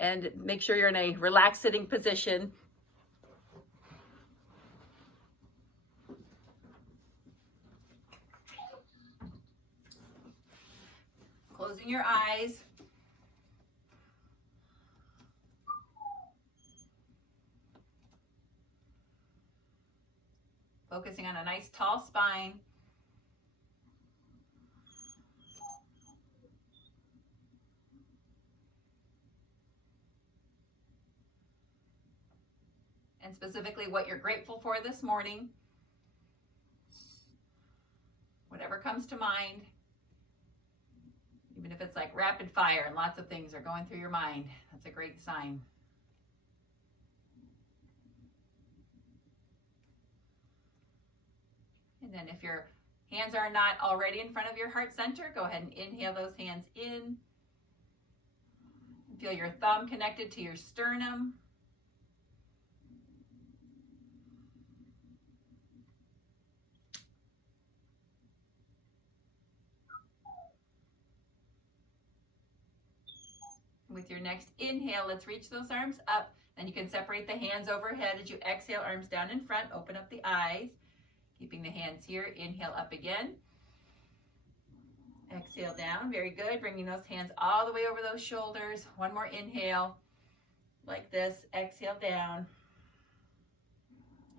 and make sure you're in a relaxed sitting position. Closing your eyes. Focusing on a nice tall spine. And specifically what you're grateful for this morning. Whatever comes to mind. Even if it's like rapid fire and lots of things are going through your mind, that's a great sign. And then if your hands are not already in front of your heart center, go ahead and inhale those hands in. Feel your thumb connected to your sternum. With your next inhale, let's reach those arms up. Then you can separate the hands overhead as you exhale, arms down in front, open up the eyes. Keeping the hands here, inhale up again. Exhale down, very good. Bringing those hands all the way over those shoulders. One more inhale, like this, exhale down.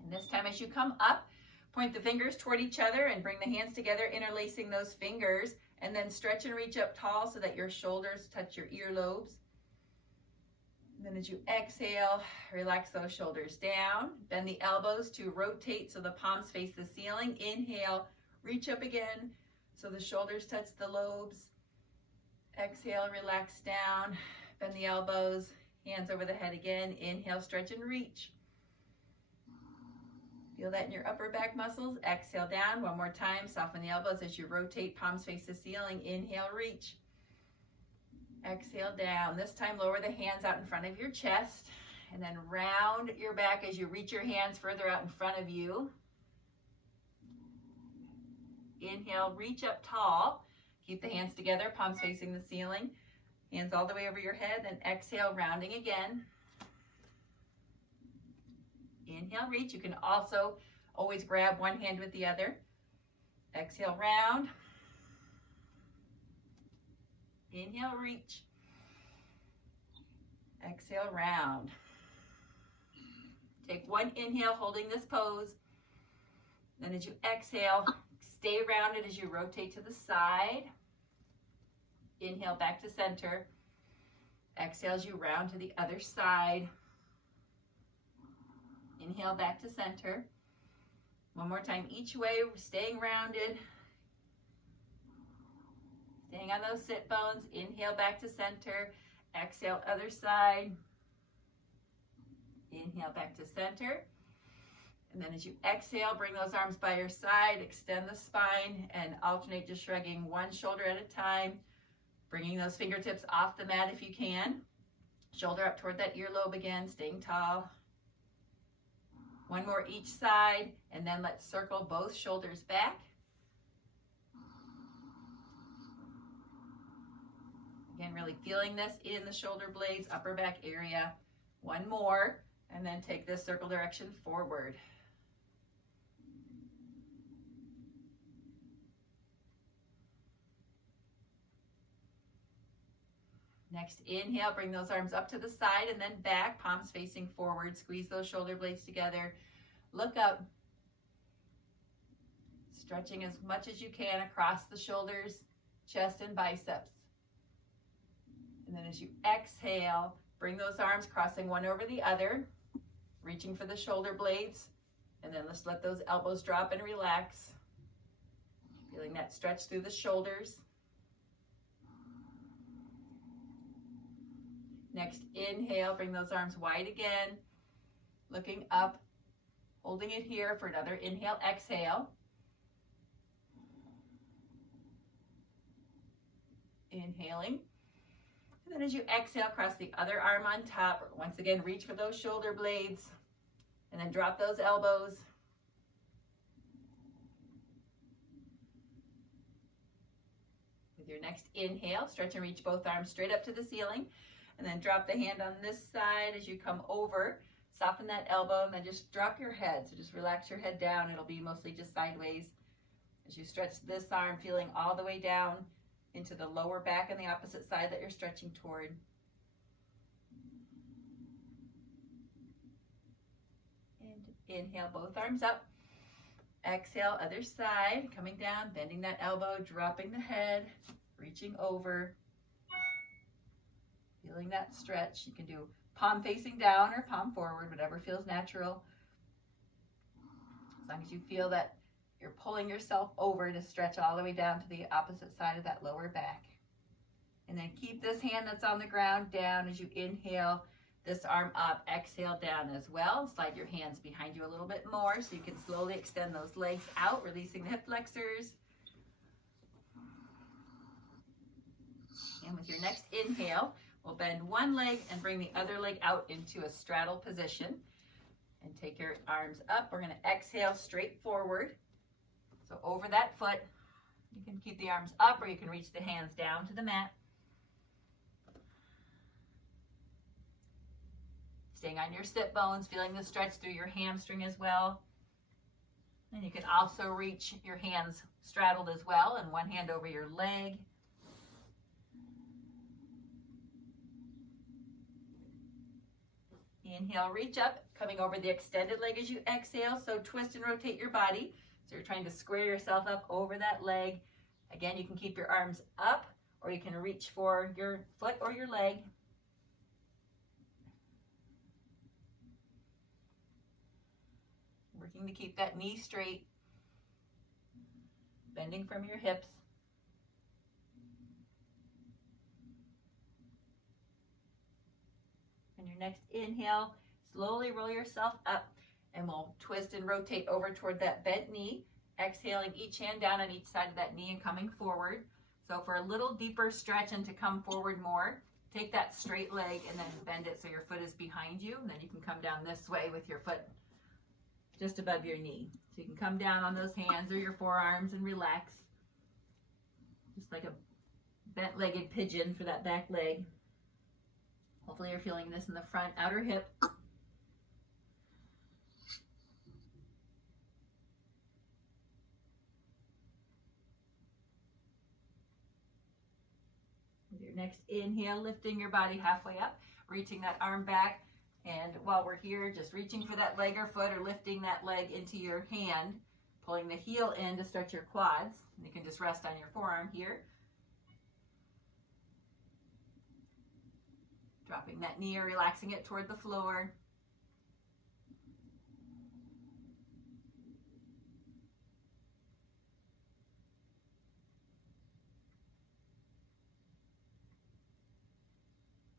And this time as you come up, point the fingers toward each other and bring the hands together, interlacing those fingers. And then stretch and reach up tall so that your shoulders touch your earlobes. And then as you exhale, relax those shoulders down. Bend the elbows to rotate so the palms face the ceiling. Inhale, reach up again so the shoulders touch the lobes. Exhale, relax down. Bend the elbows, hands over the head again. Inhale, stretch and reach. Feel that in your upper back muscles. Exhale down. One more time. Soften the elbows as you rotate, palms face the ceiling. Inhale, reach. Exhale down. This time lower the hands out in front of your chest and then round your back as you reach your hands further out in front of you. Inhale, reach up tall. Keep the hands together, palms facing the ceiling. Hands all the way over your head. Then exhale, rounding again. Inhale, reach. You can also always grab one hand with the other. Exhale, round. Inhale, reach. Exhale, round. Take one inhale, holding this pose. Then as you exhale, stay rounded as you rotate to the side. Inhale, back to center. Exhale as you round to the other side. Inhale, back to center. One more time each way, staying rounded. Staying on those sit bones. Inhale, back to center. Exhale, other side. Inhale, back to center. And then as you exhale, bring those arms by your side, extend the spine, and alternate just shrugging one shoulder at a time. Bringing those fingertips off the mat if you can. Shoulder up toward that earlobe again, staying tall. One more each side, and then let's circle both shoulders back. Again, really feeling this in the shoulder blades, upper back area. One more, and then take this circle direction forward. Next, inhale, bring those arms up to the side and then back, palms facing forward. Squeeze those shoulder blades together. Look up. Stretching as much as you can across the shoulders, chest, and biceps. And then as you exhale, bring those arms crossing one over the other, reaching for the shoulder blades. And then let's let those elbows drop and relax. Feeling that stretch through the shoulders. Next, inhale, bring those arms wide again, looking up, holding it here for another inhale, exhale. Inhaling. And then as you exhale, cross the other arm on top. Once again, reach for those shoulder blades, and then drop those elbows. With your next inhale, stretch and reach both arms straight up to the ceiling. And then drop the hand on this side as you come over. Soften that elbow and then just drop your head. So just relax your head down. It'll be mostly just sideways. As you stretch this arm, feeling all the way down into the lower back on the opposite side that you're stretching toward. And inhale, both arms up. Exhale, other side, coming down, bending that elbow, dropping the head, reaching over. Feeling that stretch. You can do palm facing down or palm forward, whatever feels natural. As long as you feel that you're pulling yourself over to stretch all the way down to the opposite side of that lower back. And then keep this hand that's on the ground down as you inhale, this arm up, exhale down as well. Slide your hands behind you a little bit more so you can slowly extend those legs out, releasing the hip flexors. And with your next inhale, we'll bend one leg and bring the other leg out into a straddle position. And take your arms up. We're going to exhale straight forward. So over that foot, you can keep the arms up or you can reach the hands down to the mat. Staying on your sit bones, feeling the stretch through your hamstring as well. And you can also reach your hands straddled as well, and one hand over your leg. Inhale, reach up, coming over the extended leg as you exhale. So twist and rotate your body. So you're trying to square yourself up over that leg. Again, you can keep your arms up or you can reach for your foot or your leg. Working to keep that knee straight. Bending from your hips. On your next inhale, slowly roll yourself up and we'll twist and rotate over toward that bent knee. Exhaling each hand down on each side of that knee and coming forward. So for a little deeper stretch and to come forward more, take that straight leg and then bend it so your foot is behind you. And then you can come down this way with your foot just above your knee. So you can come down on those hands or your forearms and relax. Just like a bent-legged pigeon for that back leg. Hopefully you're feeling this in the front outer hip. With your next inhale, lifting your body halfway up, reaching that arm back. And while we're here, just reaching for that leg or foot or lifting that leg into your hand, pulling the heel in to stretch your quads. And you can just rest on your forearm here. Dropping that knee or relaxing it toward the floor.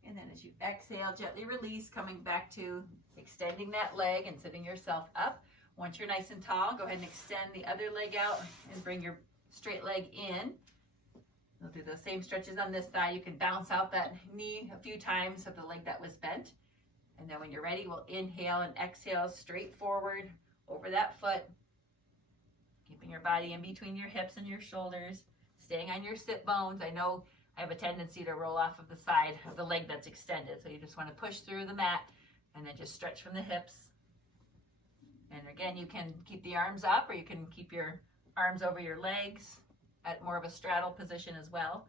And then as you exhale, gently release, coming back to extending that leg and sitting yourself up. Once you're nice and tall, go ahead and extend the other leg out and bring your straight leg in. We'll do the same stretches on this side. You can bounce out that knee a few times of the leg that was bent. And then when you're ready, we'll inhale and exhale straight forward over that foot. Keeping your body in between your hips and your shoulders. Staying on your sit bones. I know I have a tendency to roll off of the side of the leg that's extended. So you just want to push through the mat and then just stretch from the hips. And again, you can keep the arms up or you can keep your arms over your legs at more of a straddle position as well.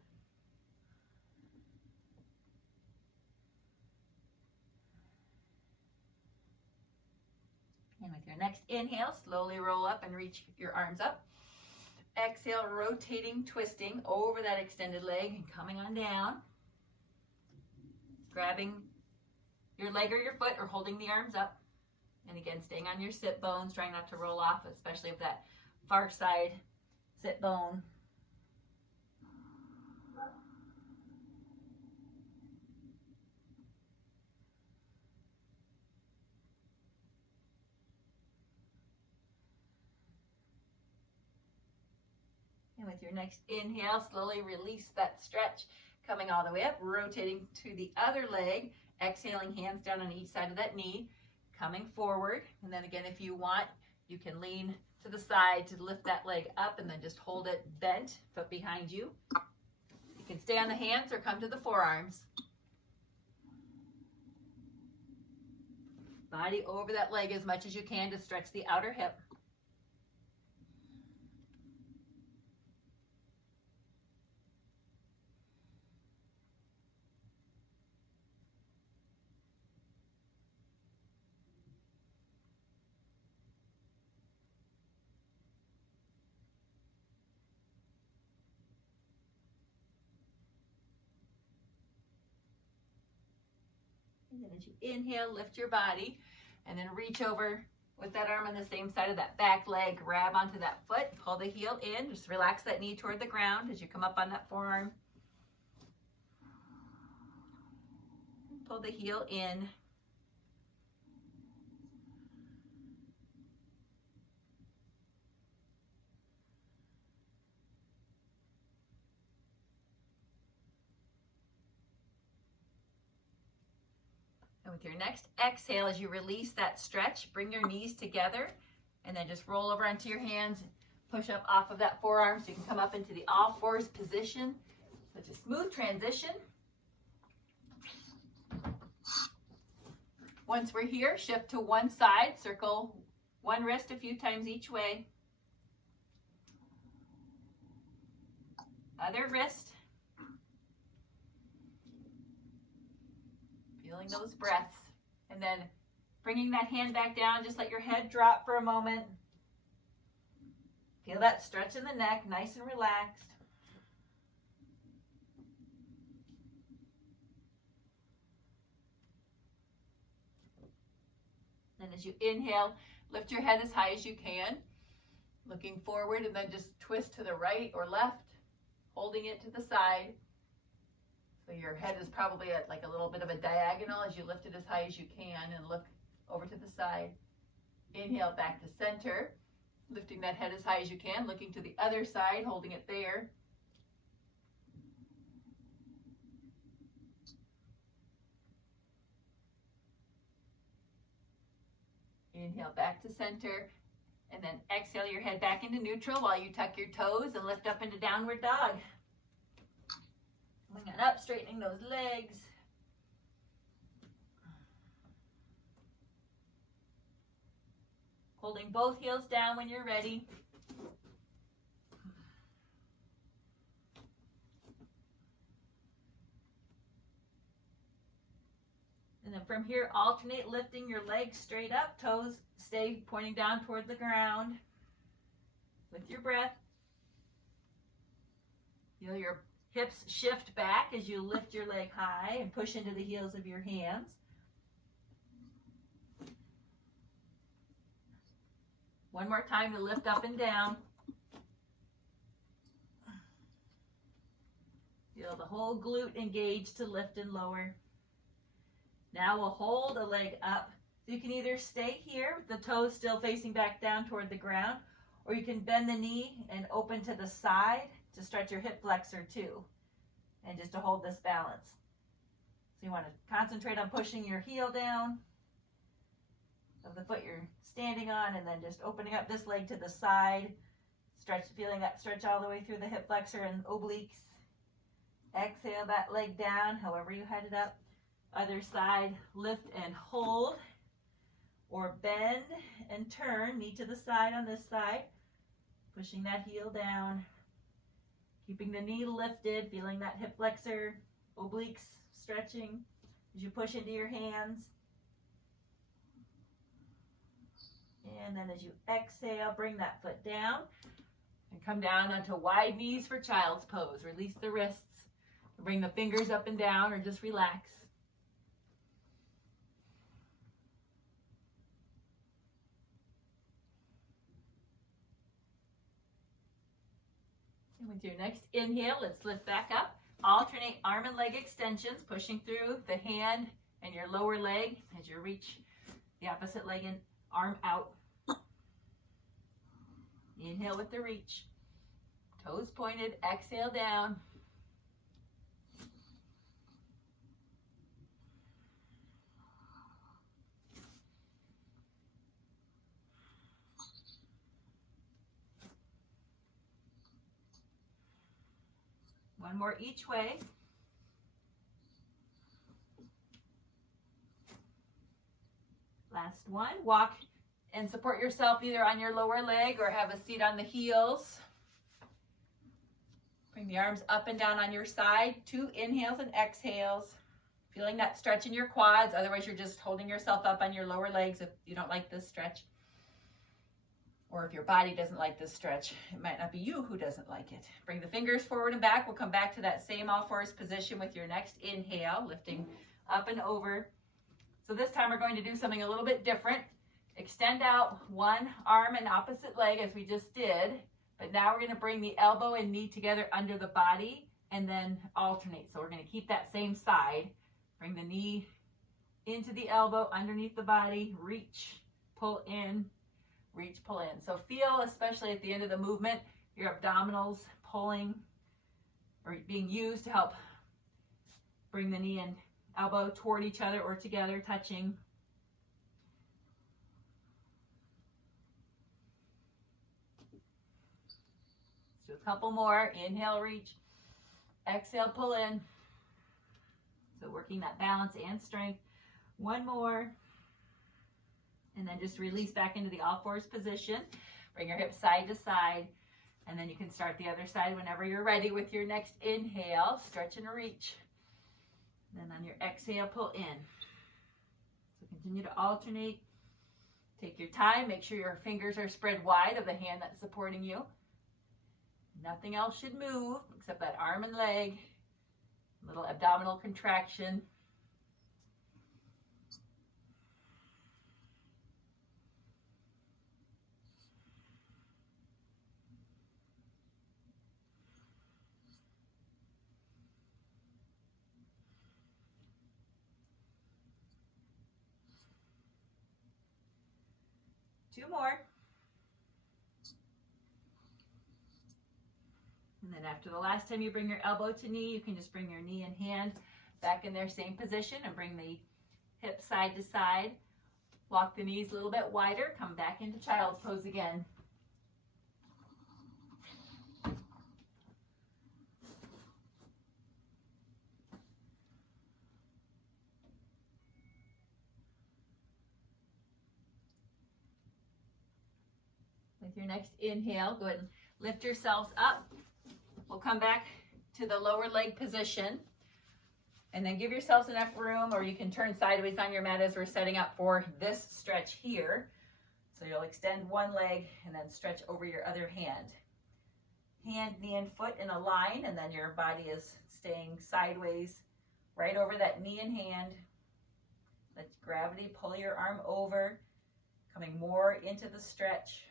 And with your next inhale, slowly roll up and reach your arms up. Exhale, rotating, twisting over that extended leg and coming on down. Grabbing your leg or your foot or holding the arms up. And again, staying on your sit bones, trying not to roll off, especially with that far side sit bone. And with your next inhale, slowly release that stretch, coming all the way up, rotating to the other leg, exhaling, hands down on each side of that knee, coming forward. And then again, if you want, you can lean to the side to lift that leg up and then just hold it bent, foot behind you. You can stay on the hands or come to the forearms. Body over that leg as much as you can to stretch the outer hip. And then as you inhale, lift your body and then reach over with that arm on the same side of that back leg. Grab onto that foot, pull the heel in. Just relax that knee toward the ground as you come up on that forearm. Pull the heel in. And with your next exhale, as you release that stretch, bring your knees together and then just roll over onto your hands. Push up off of that forearm so you can come up into the all fours position. So it's a smooth transition. Once we're here, shift to one side, circle one wrist a few times each way. Other wrist. Feeling those breaths. And then bringing that hand back down, just let your head drop for a moment. Feel that stretch in the neck, nice and relaxed. Then as you inhale, lift your head as high as you can, looking forward, and then just twist to the right or left, holding it to the side. So your head is probably at like a little bit of a diagonal as you lift it as high as you can and look over to the side. Inhale back to center, lifting that head as high as you can, looking to the other side, holding it there. Inhale back to center, and then exhale your head back into neutral while you tuck your toes and lift up into downward dog. Coming on up, straightening those legs. Holding both heels down when you're ready. And then from here, alternate lifting your legs straight up, toes stay pointing down toward the ground with your breath. Feel your hips shift back as you lift your leg high and push into the heels of your hands. One more time to lift up and down. Feel the whole glute engaged to lift and lower. Now we'll hold a leg up. So you can either stay here with the toes still facing back down toward the ground, or you can bend the knee and open to the side to stretch your hip flexor too, and just to hold this balance. So you want to concentrate on pushing your heel down of the foot you're standing on, and then just opening up this leg to the side, feeling that stretch all the way through the hip flexor and obliques. Exhale that leg down, however you head it up. Other side, lift and hold, or bend and turn, knee to the side on this side, pushing that heel down, keeping the knee lifted, feeling that hip flexor, obliques stretching as you push into your hands. And then as you exhale, bring that foot down and come down onto wide knees for child's pose. Release the wrists, bring the fingers up and down, or just relax. And with your next inhale, let's lift back up. Alternate arm and leg extensions, pushing through the hand and your lower leg as you reach the opposite leg and arm out. Inhale with the reach. Toes pointed, exhale down. One more each way. Last one. Walk and support yourself either on your lower leg or have a seat on the heels. Bring the arms up and down on your side. 2 inhales and exhales. Feeling that stretch in your quads. Otherwise, you're just holding yourself up on your lower legs if you don't like this stretch. Or if your body doesn't like this stretch, it might not be you who doesn't like it. Bring the fingers forward and back. We'll come back to that same all fours position with your next inhale, lifting up and over. So this time we're going to do something a little bit different. Extend out one arm and opposite leg as we just did. But now we're going to bring the elbow and knee together under the body and then alternate. So we're going to keep that same side. Bring the knee into the elbow, underneath the body, reach, pull in, reach, pull in. So feel, especially at the end of the movement, your abdominals pulling or being used to help bring the knee and elbow toward each other or together, touching. Let's do a couple more. Inhale, reach. Exhale, pull in. So working that balance and strength. One more. And then just release back into the all fours position. Bring your hips side to side. And then you can start the other side whenever you're ready with your next inhale. Stretch and reach. Then on your exhale, pull in. So continue to alternate. Take your time. Make sure your fingers are spread wide of the hand that's supporting you. Nothing else should move except that arm and leg. Little abdominal contraction. Two more. And then after the last time you bring your elbow to knee, you can just bring your knee and hand back in their same position and bring the hips side to side. Walk the knees a little bit wider. Come back into child's pose again. With your next inhale, go ahead and lift yourselves up. We'll come back to the lower leg position and then give yourselves enough room, or you can turn sideways on your mat as we're setting up for this stretch here. So you'll extend one leg and then stretch over your other hand. Hand, knee, and foot in a line, and then your body is staying sideways right over that knee and hand. Let gravity pull your arm over, coming more into the stretch.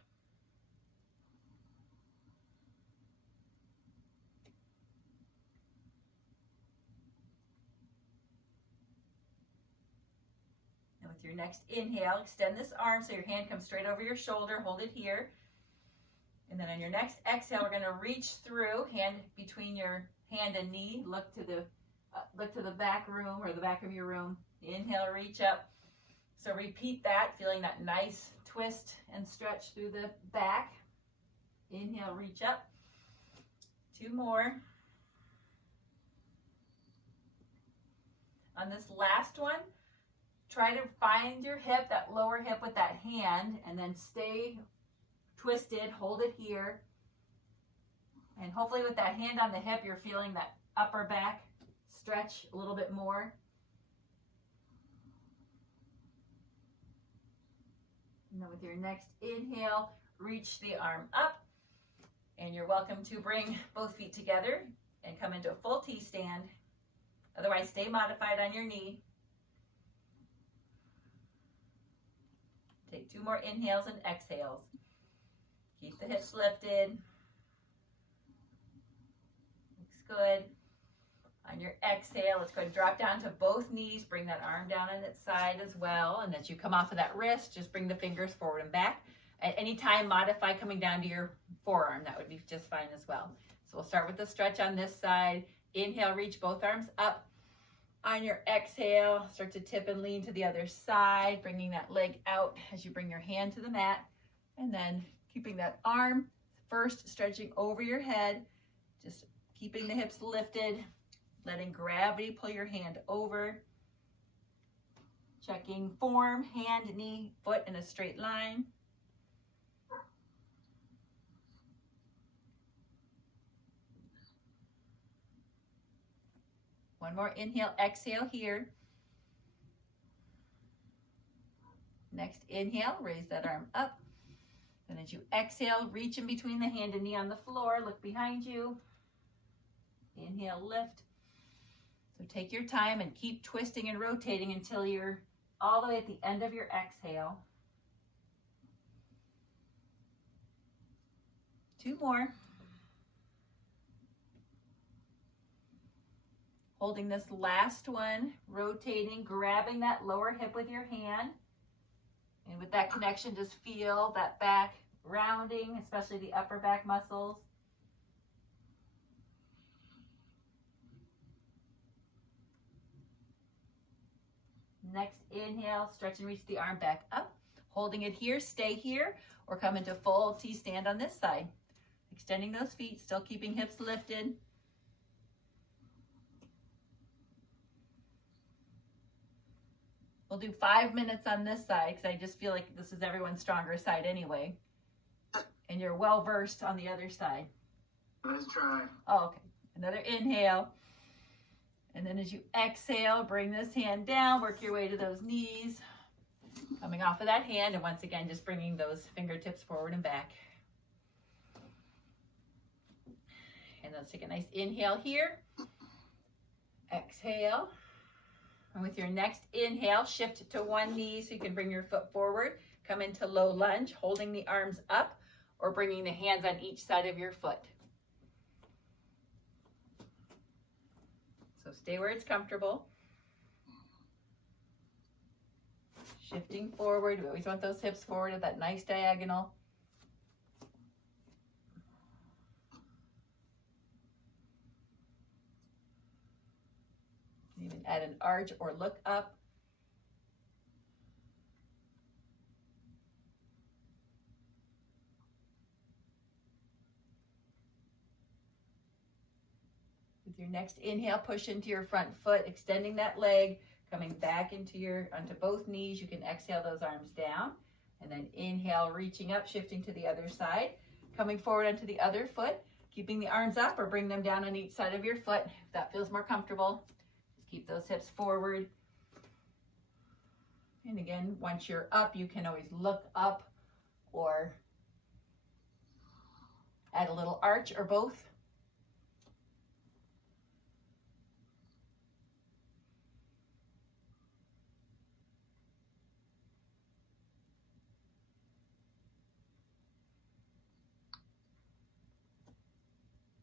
With your next inhale, extend this arm so your hand comes straight over your shoulder. Hold it here. And then on your next exhale, we're going to reach through, hand between your hand and knee. Look to the back room or the back of your room. Inhale, reach up. So repeat that, feeling that nice twist and stretch through the back. Inhale, reach up. Two more. On this last one, try to find your hip, that lower hip with that hand, and then stay twisted. Hold it here. And hopefully with that hand on the hip, you're feeling that upper back stretch a little bit more. And then with your next inhale, reach the arm up. And you're welcome to bring both feet together and come into a full T-stand. Otherwise, stay modified on your knee. Take two more inhales and exhales. Keep the hips lifted. Looks good. On your exhale, let's go ahead and drop down to both knees. Bring that arm down on its side as well. And as you come off of that wrist, just bring the fingers forward and back. At any time, modify coming down to your forearm. That would be just fine as well. So we'll start with the stretch on this side. Inhale, reach both arms up. On your exhale, start to tip and lean to the other side, bringing that leg out as you bring your hand to the mat. And then keeping that arm first stretching over your head, just keeping the hips lifted, letting gravity pull your hand over. Checking form, hand, knee, foot in a straight line. One more inhale, exhale here. Next inhale, raise that arm up. And as you exhale, reach in between the hand and knee on the floor. Look behind you. Inhale, lift. So take your time and keep twisting and rotating until you're all the way at the end of your exhale. 2 more. Holding this last one, rotating, grabbing that lower hip with your hand. And with that connection, just feel that back rounding, especially the upper back muscles. Next inhale, stretch and reach the arm back up. Holding it here, stay here, or come into full T-stand on this side. Extending those feet, still keeping hips lifted. We'll do 5 minutes on this side because I just feel like this is everyone's stronger side anyway. And you're well versed on the other side. Let's try. Oh, okay. Another inhale. And then as you exhale, bring this hand down, work your way to those knees. Coming off of that hand, and once again, just bringing those fingertips forward and back. And let's take a nice inhale here. Exhale. And with your next inhale, shift to one knee so you can bring your foot forward. Come into low lunge, holding the arms up or bringing the hands on each side of your foot. So stay where it's comfortable. Shifting forward. We always want those hips forward at that nice diagonal. Even add an arch or look up. With your next inhale, push into your front foot, extending that leg, coming back onto both knees. You can exhale those arms down. And then inhale, reaching up, shifting to the other side. Coming forward onto the other foot, keeping the arms up or bring them down on each side of your foot if that feels more comfortable. Keep those hips forward. And again, once you're up, you can always look up or add a little arch or both.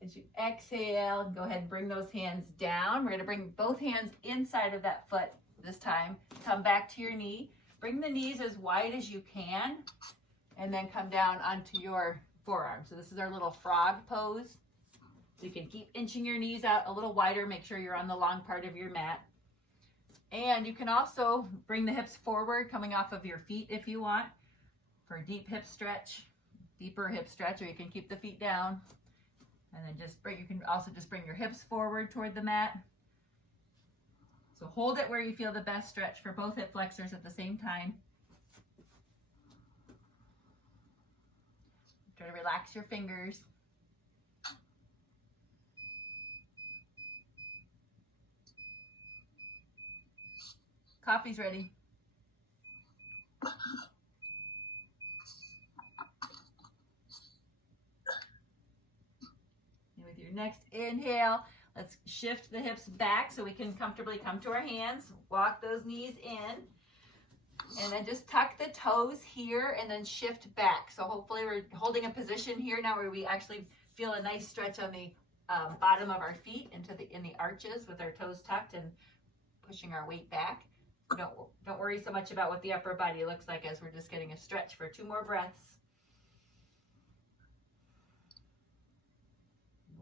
As you exhale, go ahead and bring those hands down. We're going to bring both hands inside of that foot this time. Come back to your knee. Bring the knees as wide as you can, and then come down onto your forearm. So this is our little frog pose. So you can keep inching your knees out a little wider. Make sure you're on the long part of your mat. And you can also bring the hips forward, coming off of your feet if you want, for a deep hip stretch, deeper hip stretch, or you can keep the feet down. And then you can also just bring your hips forward toward the mat. So hold it where you feel the best stretch for both hip flexors at the same time. Try to relax your fingers. Coffee's ready. Next inhale, let's shift the hips back so we can comfortably come to our hands. Walk those knees in. And then just tuck the toes here and then shift back. So hopefully we're holding a position here now where we actually feel a nice stretch on the bottom of our feet in the arches with our toes tucked and pushing our weight back. Don't worry so much about what the upper body looks like as we're just getting a stretch for 2 more breaths.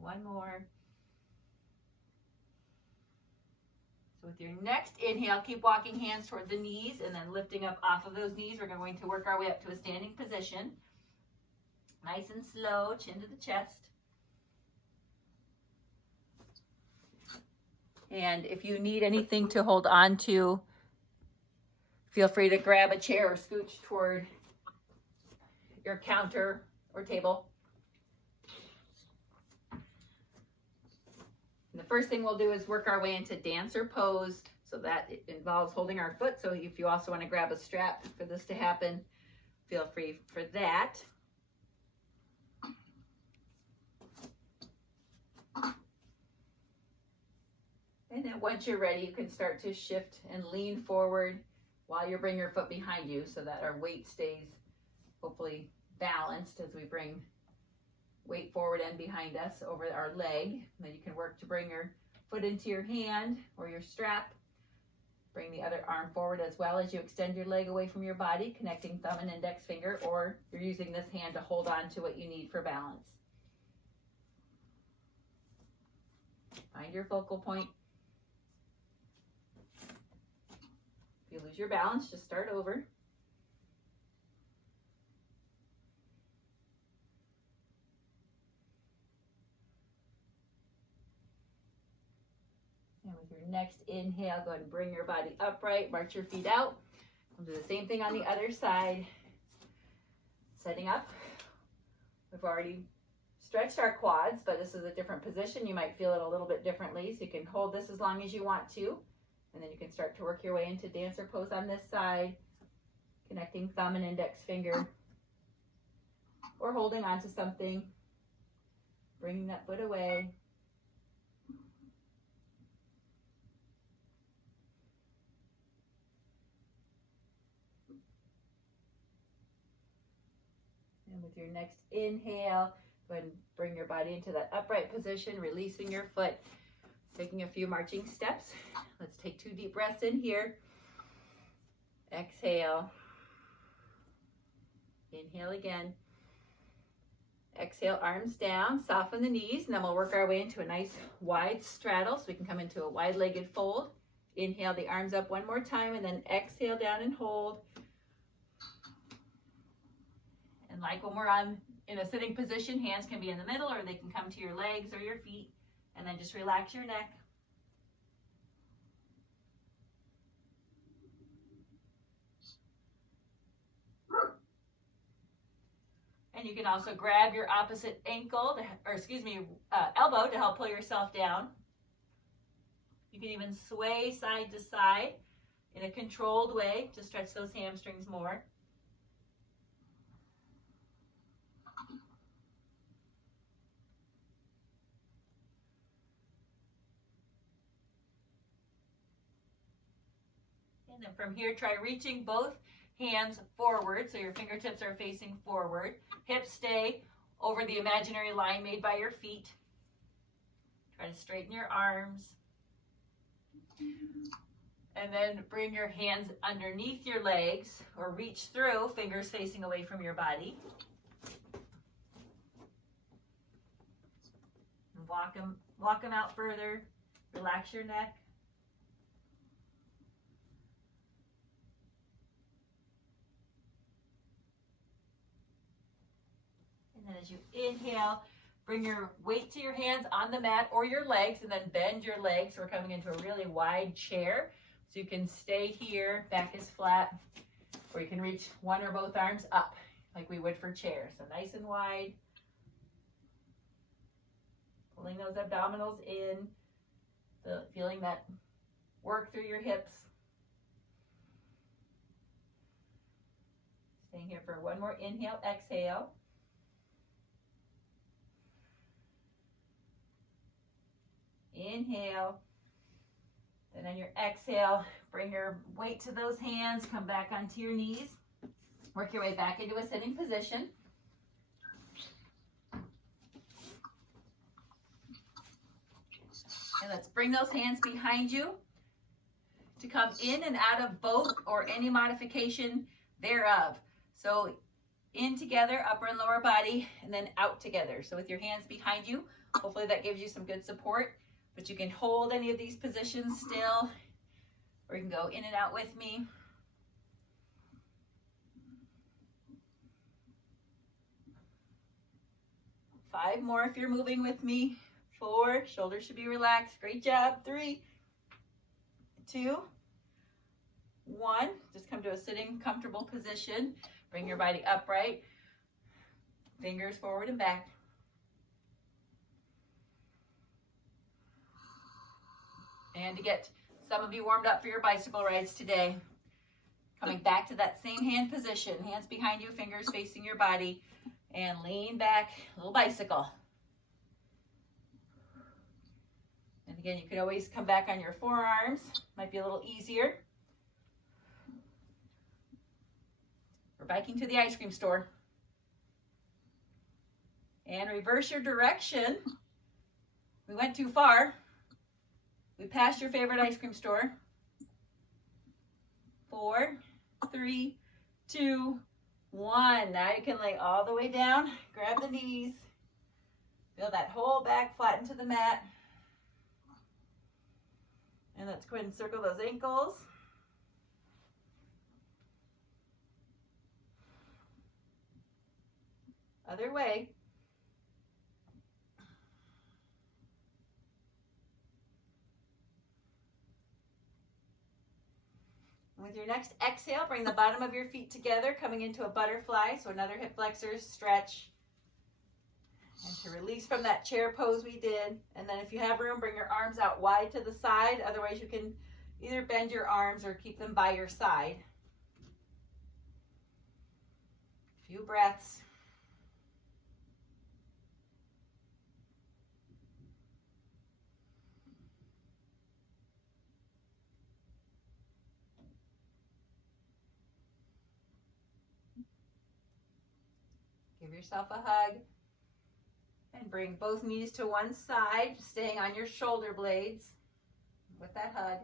One more. So with your next inhale, keep walking hands toward the knees and then lifting up off of those knees. We're going to work our way up to a standing position. Nice and slow, chin to the chest. And if you need anything to hold on to Feel free to grab a chair or scooch toward your counter or table. And the first thing we'll do is work our way into dancer pose. So that involves holding our foot. So if you also want to grab a strap for this to happen, feel free for that. And then once you're ready, you can start to shift and lean forward while you bring your foot behind you so that our weight stays hopefully balanced as we bring weight forward and behind us over our leg. And then you can work to bring your foot into your hand or your strap. Bring the other arm forward as well as you extend your leg away from your body, connecting thumb and index finger, or you're using this hand to hold on to what you need for balance. Find your focal point. If you lose your balance, just start over. And with your next inhale, go ahead and bring your body upright, march your feet out. We'll do the same thing on the other side. Setting up. We've already stretched our quads, but this is a different position. You might feel it a little bit differently, so you can hold this as long as you want to. And then you can start to work your way into dancer pose on this side, connecting thumb and index finger, or holding onto something, bringing that foot away. And with your next inhale, go ahead and bring your body into that upright position, releasing your foot, taking a few marching steps. Let's take 2 deep breaths in here. Exhale. Inhale again. Exhale, arms down, soften the knees, and then we'll work our way into a nice wide straddle so we can come into a wide-legged fold. Inhale the arms up one more time, and then exhale down and hold. And like when we're in a sitting position, hands can be in the middle or they can come to your legs or your feet, and then just relax your neck. And you can also grab your opposite ankle, elbow to help pull yourself down. You can even sway side to side in a controlled way to stretch those hamstrings more. And then from here, try reaching both hands forward, so your fingertips are facing forward. Hips stay over the imaginary line made by your feet. Try to straighten your arms. And then bring your hands underneath your legs or reach through, fingers facing away from your body. And walk them out further. Relax your neck. And then as you inhale, bring your weight to your hands on the mat or your legs, and then bend your legs. So we're coming into a really wide chair. So you can stay here, back is flat, or you can reach one or both arms up like we would for chairs. So nice and wide. Pulling those abdominals in, feeling that work through your hips. Staying here for one more inhale, exhale. Inhale. Then on your exhale, bring your weight to those hands, come back onto your knees. Work your way back into a sitting position. And let's bring those hands behind you to come in and out of both or any modification thereof. So in together, upper and lower body, and then out together. So with your hands behind you, hopefully that gives you some good support. But you can hold any of these positions still, or you can go in and out with me. Five more if you're moving with me. 4, shoulders should be relaxed. Great job. 3, 2, 1. Just come to a sitting, comfortable position. Bring your body upright. Fingers forward and back. And to get some of you warmed up for your bicycle rides today, coming back to that same hand position. Hands behind you, fingers facing your body, and lean back, little bicycle. And again, you can always come back on your forearms. Might be a little easier. We're biking to the ice cream store. And reverse your direction. We went too far. We passed your favorite ice cream store. 4, 3, 2, 1. Now you can lay all the way down. Grab the knees. Feel that whole back flatten to the mat. And let's go ahead and circle those ankles. Other way. With your next exhale, bring the bottom of your feet together, coming into a butterfly. So another hip flexor stretch. And to release from that chair pose we did. And then if you have room, bring your arms out wide to the side. Otherwise, you can either bend your arms or keep them by your side. A few breaths. Give yourself a hug and bring both knees to one side, staying on your shoulder blades with that hug.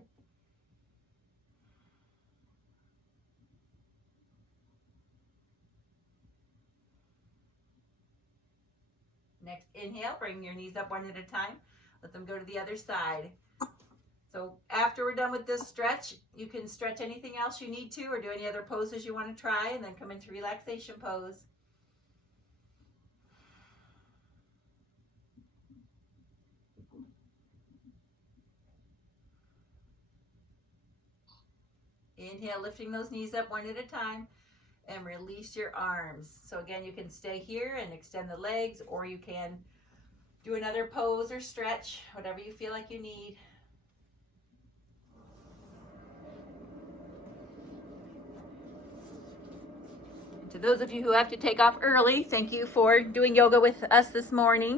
Next inhale, bring your knees up one at a time. Let them go to the other side. So after we're done with this stretch, you can stretch anything else you need to or do any other poses you want to try, and then come into relaxation pose. Inhale, lifting those knees up one at a time, and release your arms. So again, you can stay here and extend the legs, or you can do another pose or stretch, whatever you feel like you need. To those of you who have to take off early, thank you for doing yoga with us this morning.